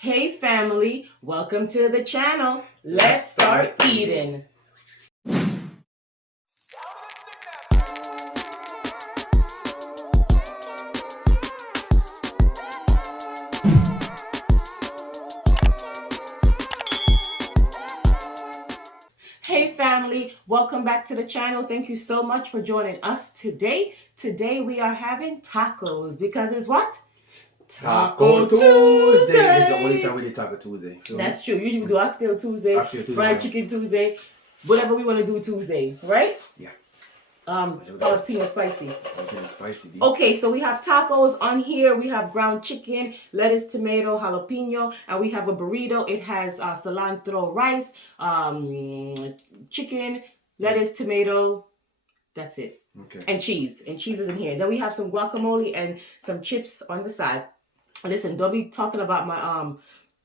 Hey family, welcome to the channel. Let's start eating. Hey family, welcome back to the channel. Thank you so much for joining us today. Today we are having tacos because it's what? Taco Tuesday. This is the only time we did Taco Tuesday. That's true. Usually we do Oxtail Tuesday, Fried Chicken Tuesday, whatever we want to do Tuesday, right? Yeah. Jalapeno spicy. Jalapeno spicy. Okay, so we have tacos on here. We have ground chicken, lettuce, tomato, jalapeno, and we have a burrito. It has cilantro rice, chicken, lettuce, tomato. That's it. Okay. And cheese. And cheese is in here. Then we have some guacamole and some chips on the side. Listen, don't be talking about my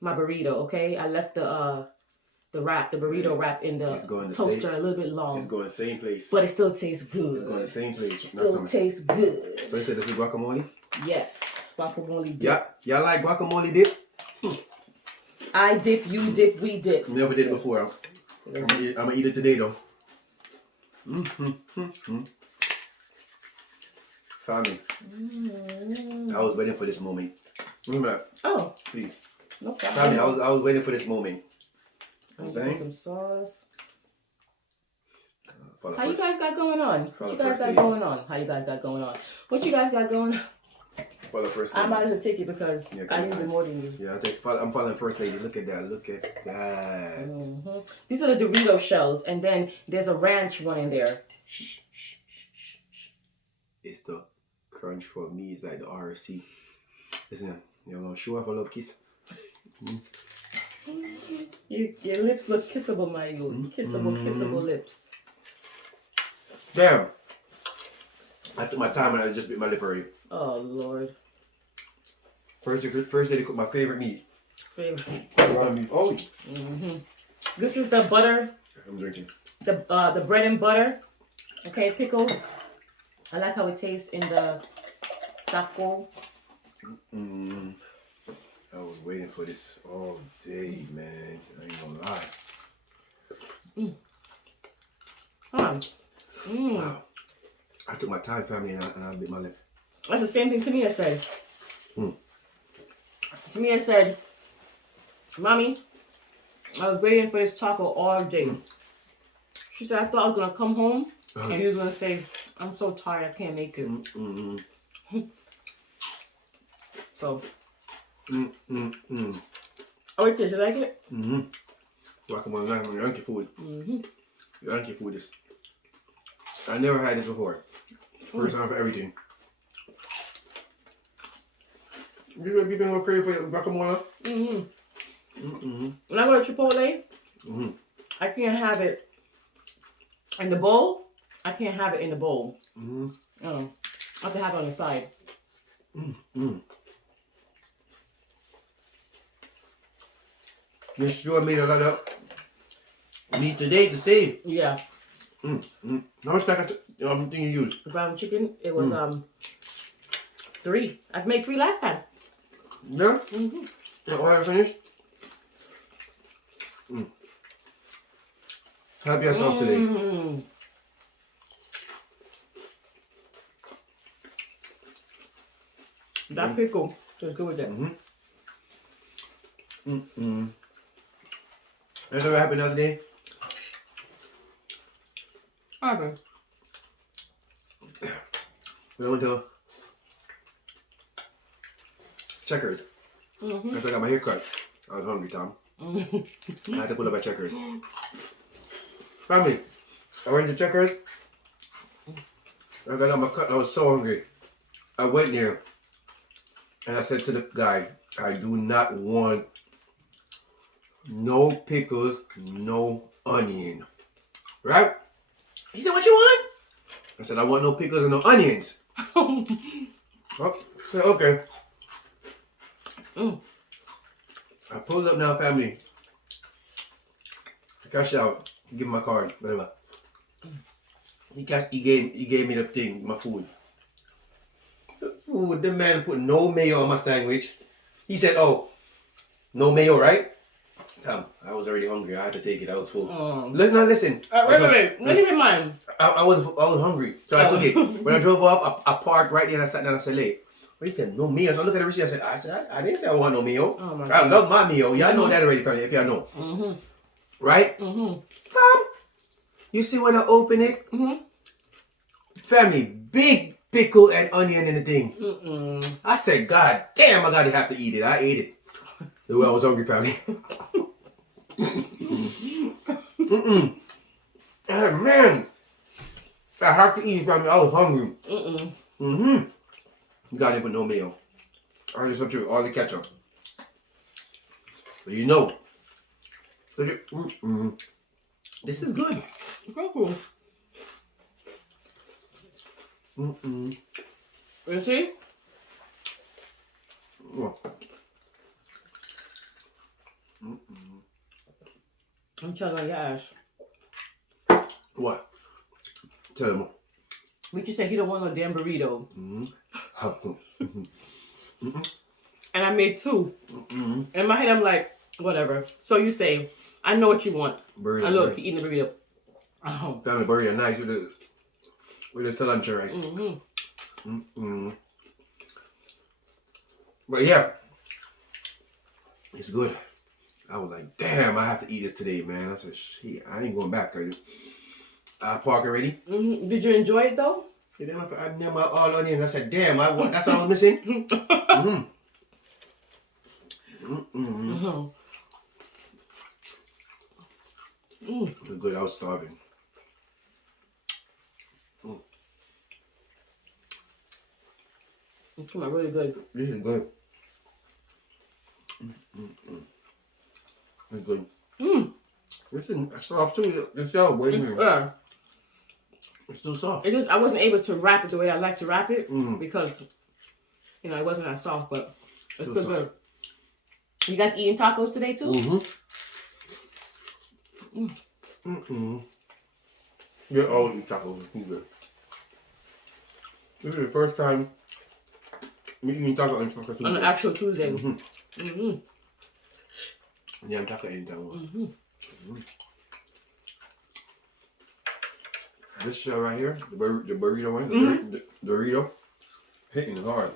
my burrito, okay? I left the burrito wrap in the toaster a little bit long. It's going the same place. But it still tastes good. It's going the same place. It still tastes good. So you said this is guacamole? Yes. Guacamole dip. Yeah. Y'all like guacamole dip? I dip, you dip, we dip. Never did it before. I'm gonna eat it today though. Family. I was waiting for this moment. Remember? Oh. Please. No problem. Family, I was waiting for this moment. I'm gonna put some sauce. How you you guys got going on? What you guys got going on? How you guys got going on? What you guys got going on? For the first I might as well take it because I use it more than you. Yeah, I'm following first lady. Look at that. Look at that. These are the Dorito shells, and then there's a ranch one in there. Shh, shh, shh, shh, shh. It's the crunch for me. It's like the RC. Listen, you know, show off a little kiss. Your lips look kissable, my you. Kissable lips. Damn. I took my time and I just bit my lip already. Oh, Lord. First day to cook my favorite meat. Oh. This is the butter. I'm drinking. The bread and butter. Okay, pickles. I like how it tastes in the taco. I was waiting for this all day, man. I ain't gonna lie. Wow. I took my time, family, and I bit my lip. That's the same thing Tamia said. Tamia said, Mommy, I was waiting for this taco all day. She said, I thought I was going to come home and he was going to say, I'm so tired, I can't make it. So. Oh, it is. You like it? Guacamole, Yankee food. Yankee food is. I never had this before. First time for everything. You been going crazy for guacamole? When I go to Chipotle, I can't have it in the bowl. I can't have it in the bowl. I have to have it on the side. You sure made a lot of meat today to save. Yeah. How much thing you used? Ground chicken, it was 3. I've made 3 last time. Yeah? That all finished? Help yourself today. That pickle is good with it. That's what happened the other day? Okay. We went to Checkers. After I got my hair cut. I was hungry, Tom. I had to pull up at Checkers. Family, I went to Checkers. I got my cut. I was so hungry. I went there and I said to the guy, I do not want no pickles, no onion. Right? He said, what you want? I said, I want no pickles and no onions. Oh, I said, okay. I pulled up now, family. I cashed out. Give him my card, whatever. He gave me the thing, my food. The food, the man put no mayo on my sandwich. He said, oh, No mayo, right? I was already hungry. I had to take it. I was full. Listen. Wait. Let me be mine. I was hungry, so I took it. When I drove up, I parked right there and I sat down and I said, "Hey." But he said, "No mayo." So I looked at the receipt. I said, I didn't say I want no mayo. Oh, I love my mayo. Y'all know that already, if y'all know. Right? Tom, you see when I open it? Family, big pickle and onion in the thing. I said, God damn, I gotta have to eat it. I ate it. The way I was hungry, family. Man, I have to eat it, family. I was hungry. You gotta put no mayo. I just substitute all the ketchup. So you know. Look at, this is good. So cool. You see? Oh. I'm telling your ass. What? Tell him. Ricky said he don't want no damn burrito. And I made 2. In my head, I'm like, whatever. So you say, I know what you want. Burrito. I look, you eating the burrito. Family burrito, nice with the cilantro rice. But yeah, it's good. I was like, damn, I have to eat this today, man. I said, shit, I ain't going back. I park already. Did you enjoy it though? Yeah, then I named my all onions. I said, damn, that's all I was missing. It was good. I was starving. It's coming out really good. This is good. It's good. This is soft too. This yellow, boy. It's still soft. It just I wasn't able to wrap it the way I like to wrap it because it wasn't that soft, but it's Still good. soft. Good. You guys eating tacos today too? Yeah, all these tacos are good. This is the first time me eating tacos on Taco Tuesday. On an actual Tuesday. Yeah, I'm taco anytime. This shell right here, the burrito one, the Dorito, hitting hard.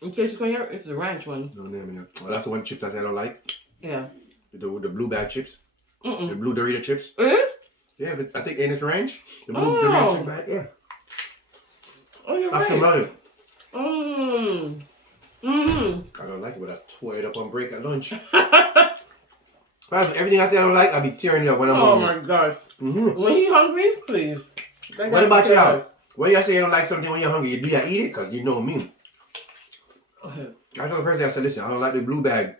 In case you're here, it's the ranch one. Oh, that's the one chips I said I don't like. Yeah. The blue bag chips. The blue Dorito chips. It is? Yeah, I think in its range. The blue Dorito chip bag, yeah. Oh, you're I right. smell it. I don't like it, but I tore it up on break at lunch. Everything I say I don't like, I'll be tearing it up when I'm hungry. Oh my gosh. When he's hungry, please. What about y'all? When y'all say you don't like something when you're hungry, do y'all eat it? Because you know me. I told the first day I said, listen, I don't like the blue bag.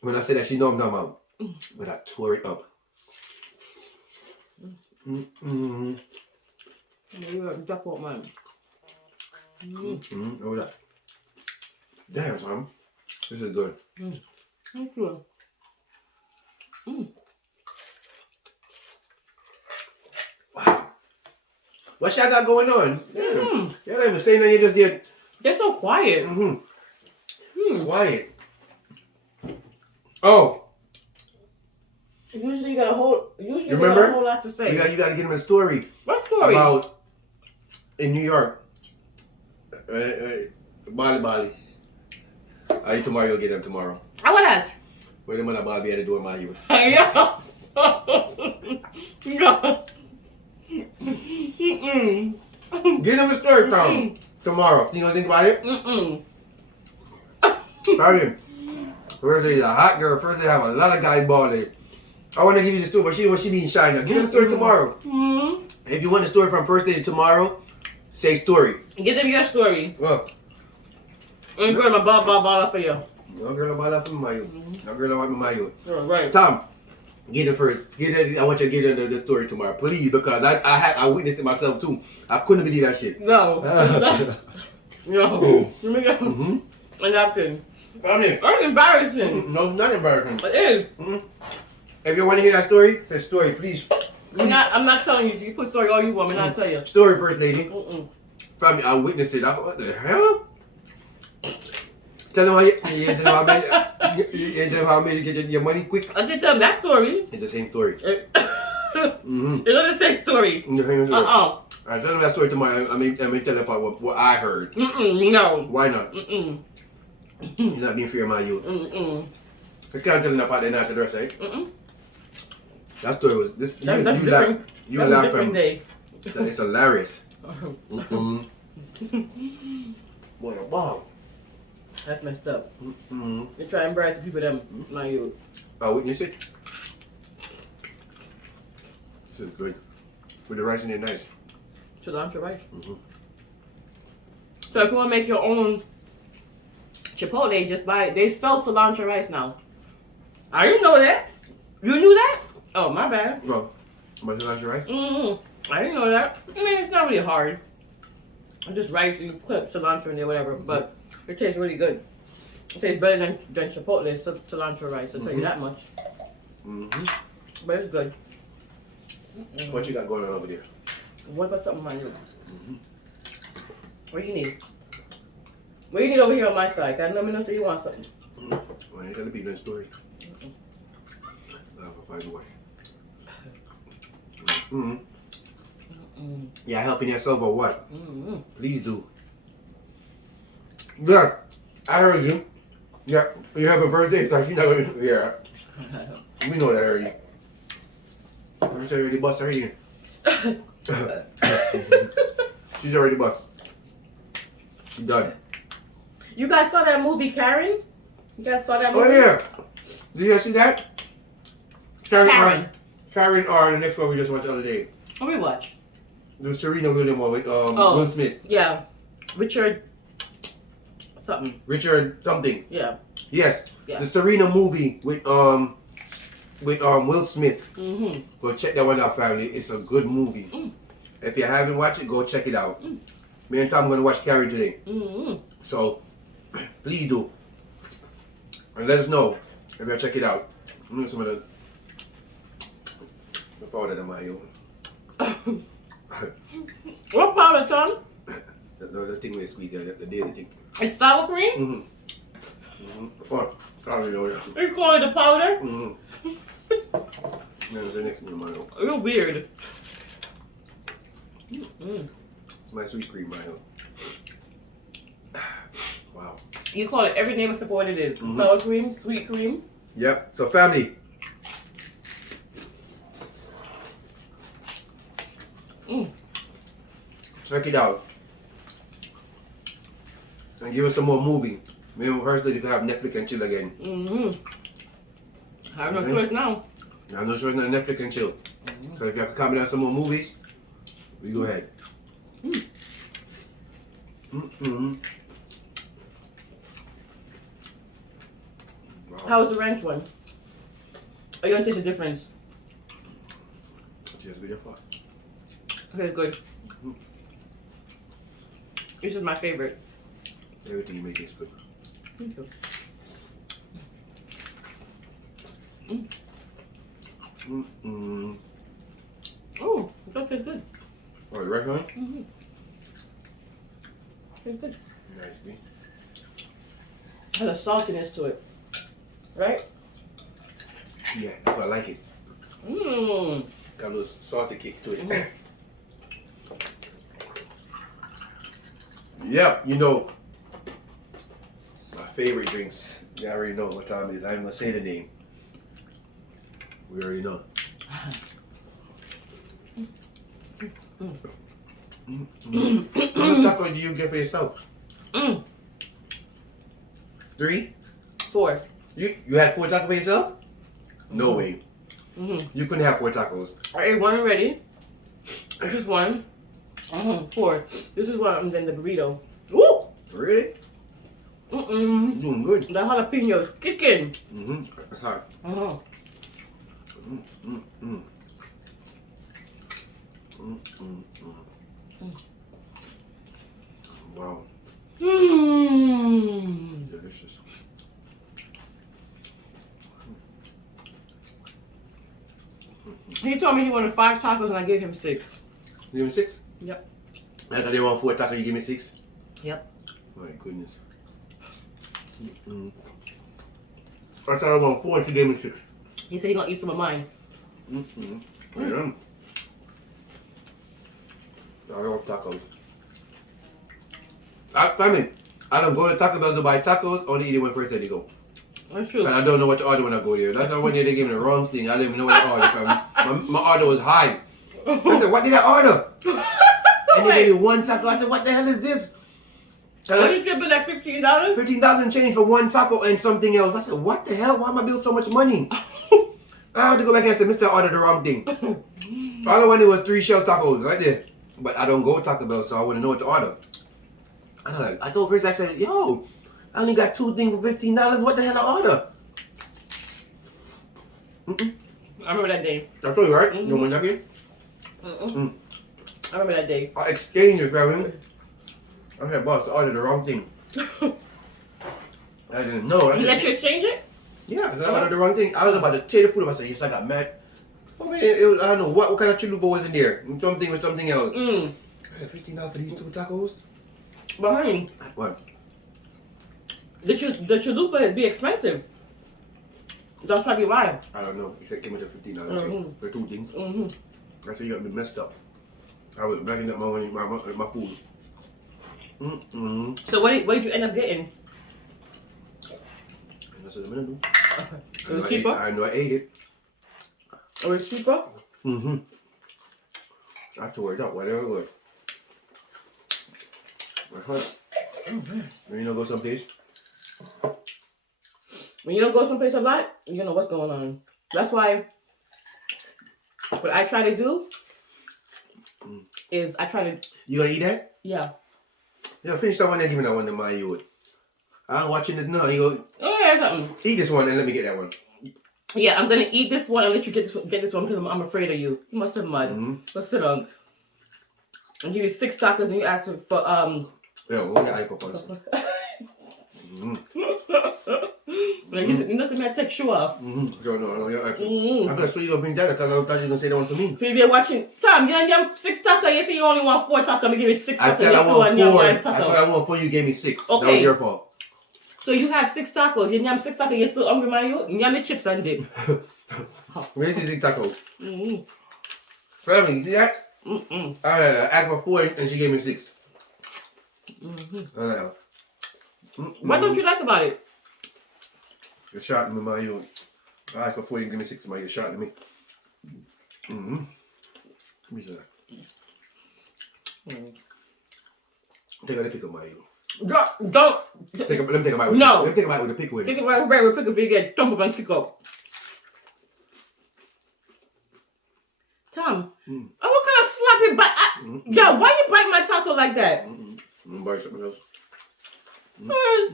When I said that, she know I'm talking about. But I tore it up. You got to drop out mine. Oh, that. Damn, Tom. This is good. Thank you. Wow. What y'all got going on? Y'all don't even say nothing, you just did. They're so quiet. Quiet. Oh. Usually you got a whole. Usually Remember? you got a whole lot to say. You got to give him a story. What story? About in New York. Bali. Tomorrow you'll get them tomorrow. How about that? Wait a minute, Bobby had to do it, my youth. Yeah. No. Get him a story, Tom. Tomorrow. You gonna think about it? Sorry. Thursday's a hot girl. Thursday have a lot of guys balling. I want to give you the story, but she being shy now. Give him a story tomorrow. If you want the story from first day to tomorrow, say story. Give them your story. Well. I'm going to ball for you. No girl about for my youth. No girl about my youth. Right. Tom, get it first. I want you to get the story tomorrow, please, because I witnessed it myself too. I couldn't believe that shit. No. No. Let me go. I'm not kidding. That's embarrassing. No, not embarrassing. It is. If you want to hear that story, say story, please. I'm not telling you. You put story all you want, and I'll tell you. Story first, lady. Family, I witnessed it. I thought, what the hell? Tell them how you tell them how You tell them how many you get your money quick. I did tell him that story. It's the same story. It's not the same story. I tell them that story tomorrow. I mean tell them about what I heard. No. Why not? You're not being fair, my youth. I can't tell them about the night to the rest, right? That story was this. That's You a laugh different day. It's hilarious. What a wow. That's messed up. You try and embarrass the people them, my youth. Oh, witness it. This is good. With the rice in it, nice. Cilantro rice. So if you want to make your own Chipotle, just buy it. They sell cilantro rice now. I didn't know that. You knew that? Oh, my bad. No. But cilantro rice? I didn't know that. I mean, it's not really hard. It's just rice, you put cilantro in there, whatever. But it tastes really good. It tastes better than Chipotle cilantro rice, I'll tell you that much. But it's good. What you got going on over there? What about something on you? What do you need? What do you need over here on my side? Let me know so you want something. Well, I ain't gonna be no story. I'll find a way. Yeah, helping yourself or what? Please do. Yeah, I heard you. Yeah, you have a birthday because you know. Yeah, we know that already. She's already bust her ear. She's already bust. She's done. You guys saw that movie, Karen? You guys saw that movie? Oh yeah. Did you guys see that? Karen. Karen R. The next one we just watched the other day. What we watch? The Serena Williams one with Will Smith. Yeah. Richard something. Richard something. Yeah. Yes. Yeah. The Serena movie with Will Smith. Go check that one out, family. It's a good movie. If you haven't watched it, go check it out. Me and Tom are gonna watch Karen today. So please do. And let us know if you check it out. Some of the powder that my own. What powder, Tom? The thing we squeeze the daily thing. It's sour cream? Oh, probably know that. You call it a powder? The next one, my own. You're weird. It's my sweet cream, my own. Wow. You call it every name except for what it is. Sour cream, sweet cream. Yep. So family. Check it out. And give us some more movie. Maybe first if you have Netflix and chill again. I have no choice now. I have no choice now, Netflix and chill. So if you have to comment on some more movies, we go ahead. Wow. How was the ranch one? Are you gonna taste the difference? Just video for. Okay, good. This is my favorite. Everything you make is good. Thank you. Oh, that tastes good. Oh, you right, honey? Tastes good. Nicely. Has a saltiness to it, right? Yeah, that's why I like it. Got a little salty kick to it. Yep, you know, my favorite drinks. You already know what time it is. I'm gonna say the name. We already know. How many tacos do you get for yourself? 3? 4. You had 4 tacos for yourself? No way. You couldn't have 4 tacos. I ate one already. This is one. 4. This is one, and then the burrito. Woo! Really? You're doing good. The jalapeno is kicking. That's hot. Wow. Delicious. He told me he wanted 5 tacos, and I gave him 6. You give me 6? Yep. I thought they want 4 tacos, you give me 6? Yep. My goodness. I thought I want 4 and she gave me 6. He said he gonna eat some of mine. Yeah. I love tacos. I mean, I don't go to Taco Bell to buy tacos, only eat it when first day they go. That's true. And I don't know what to order when I go there. That's why one day they gave me the wrong thing. I didn't even know what to order. My order was high. I said, what did I order? And they gave me 1 taco. I said, what the hell is this? What did you bill like $15? $15 change for 1 taco and something else. I said, what the hell? Why am I bill so much money? I had to go back and say, Mr. I ordered the wrong thing. All I wanted was 3 shell tacos right there. But I don't go Taco Bell, so I wouldn't know what to order. And I told Chris, I said, yo, I only got 2 things for $15. What the hell I order? I remember that day. I told you, right? You want napkin? I remember that day. I exchanged it, Gavin. I said, boss, I ordered the wrong thing. I didn't know. He let you exchange it? Yeah, I ordered the wrong thing. I was about to tear the food up. I said, yes, I got mad. It was, I don't know, what kind of chalupa was in there? Something with something else. I had $15 for these 2 tacos? But honey, What? the chalupa would be expensive. That's probably why. I don't know. He said, give me the $15 for 2 things. I said, you got me messed up. I was backing up my money, my food. So what did you end up getting? And I said, I'm gonna do. It was cheaper? I know I ate it. It was cheaper? I have to work out whatever it was. When you don't go someplace. When you don't go someplace a lot, you don't know what's going on. That's why what I try to do is I try to... You gonna eat that? Yeah. Yeah, finish that one and give me that one to my youth. I'm watching it now. You go Oh, yeah, something. eat this one and let me get that one. Yeah, I'm gonna eat this one and let you get this one because I'm afraid of you. You must have mud. Let's sit on. I'll give you 6 tacos and you ask for Yeah, we'll get hype up on You know, something I take shoe off. No, yeah, I'm gonna show you up in that because I thought you were gonna say that one for me. So if you're watching, Tom, you have 6 tacos. You say you only want 4 tacos. I'm gonna give you 6 tacos. I said I want 4. I taco. thought I want 4. You gave me 6. Okay. That was your fault. So you have 6 tacos. You have 6 tacos. You're still hungry, man. You have the chips and dip. Where's these 6 tacos? Family, you see that? I asked for 4 and she gave me 6. What don't you like about it? You're shouting me, my you. I asked for 4, you give me 6, my you're shouting me. Let me see that. Take a pickle, my you. Don't. Let me take a bite with No. Let me take a bite with the pickle. Take it right with pickle if you get thump up and pick up. Tom, what kind of sloppy bite? Yeah, why you bite my taco like that? I'm gonna bite something else.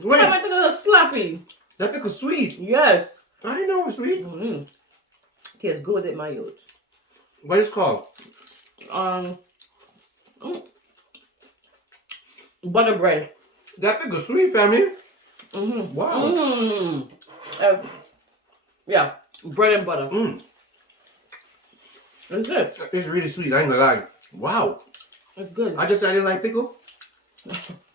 Why am I thinking of sloppy? That pickle's sweet. Yes. I know it's sweet. Tastes good at my youth. What is it called? Butter bread. That pickle's sweet, family. Wow. Yeah, bread and butter. It's good. It's really sweet. I ain't gonna lie. Wow. It's good. I just said I didn't like pickle.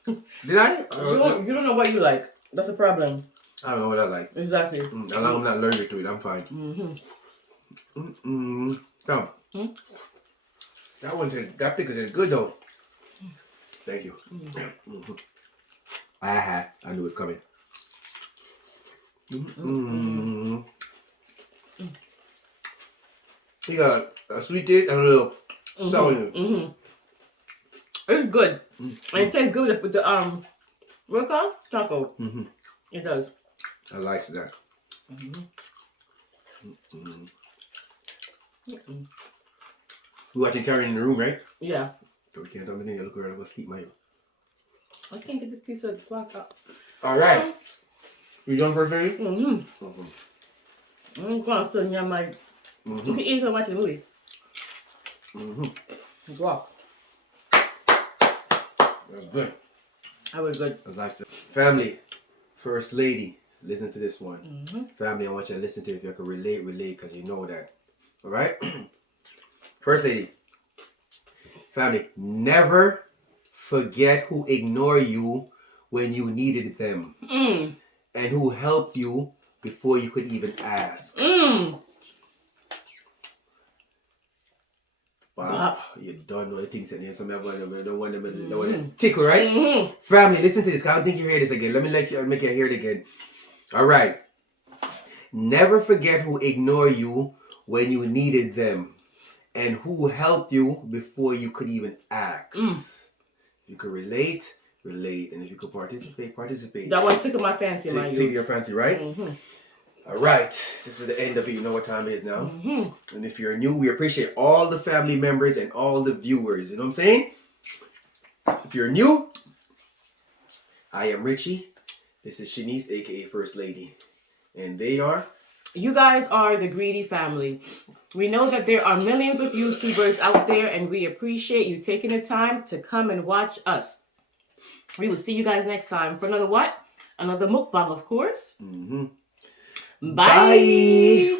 Did I? You don't know what you like. That's a problem. I don't know what I like. Exactly. As long as I'm not allergic to it, I'm fine. Come. That pickle is good though. Thank you. I knew it was coming. You got a sweet taste and a little sour. It's good. And it tastes good with the what called? Taco. It does. I like that. We watching Karen in the room, right? Yeah. So we can't tell me anything. Look around. Go sleep, my. I can't get this piece of guac up. All right. You done for today? I'm gonna still near my. You can eat and watch the movie. Guac. That's good. That was good. I like that. Family, First Lady, listen to this one. Family, I want you to listen to it. If you can relate, because you know that. All right? First Lady. Family, never forget who ignored you when you needed them and who helped you before you could even ask. Wow, you don't know the things in here, so I don't want them tickle, right? Family, listen to this. I don't think you hear this again. Let me make you hear it again. All right. Never forget who ignored you when you needed them, and who helped you before you could even ask. You could relate, and if you could participate. That one tickled my fancy, my youth. Tickle your fancy, right? All right, this is the end of it. You know what time it is now. And if you're new, we appreciate all the family members and all the viewers. You know what I'm saying? If you're new, I am Richie. This is Shanice, aka First Lady. And they are? You guys are the Greedy family. We know that there are millions of YouTubers out there, and we appreciate you taking the time to come and watch us. We will see you guys next time for another what? Another mukbang, of course. Bye.